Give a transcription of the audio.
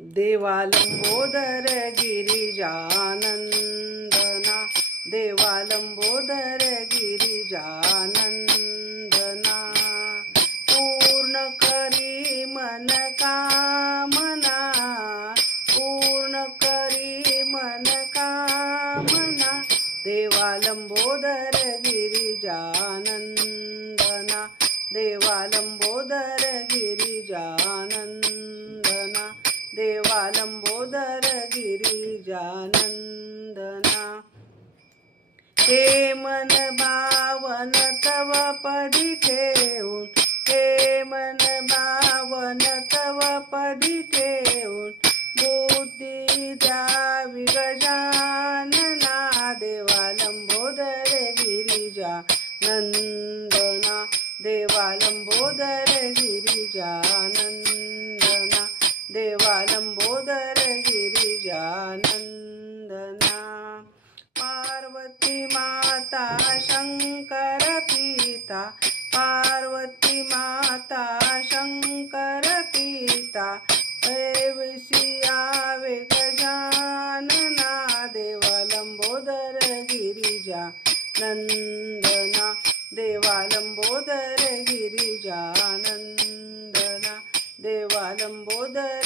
देवा लंबोदर गिरिजानंदना, देवा लंबोदर गिरिजानंदना, पूर्ण करी मन कामना, पूर्ण करी मन कामना, देवा लंबोदर गिरिजानंदना, देवा लंबोदर गिरिजानंदना, देवा लंबोदर गिरिजानंदना। हे मन बावन तव पदी ठेवून, हे मन बावन तव पदी ठेवून, बुद्धी द्यावी गजानना, देवा लंबोदर गिरिजानंदना, देवा लंबोदर गिरिजानंदना, देवा लंबोदर गिरिजानंदना। पार्वती माता शंकर पिता, पार्वती माता शंकर पिता, ऐवसियावे गजानना, देवा लंबोदर गिरिजानंदना, देवा लंबोदर गिरिजानंदना, देवा लंबोदर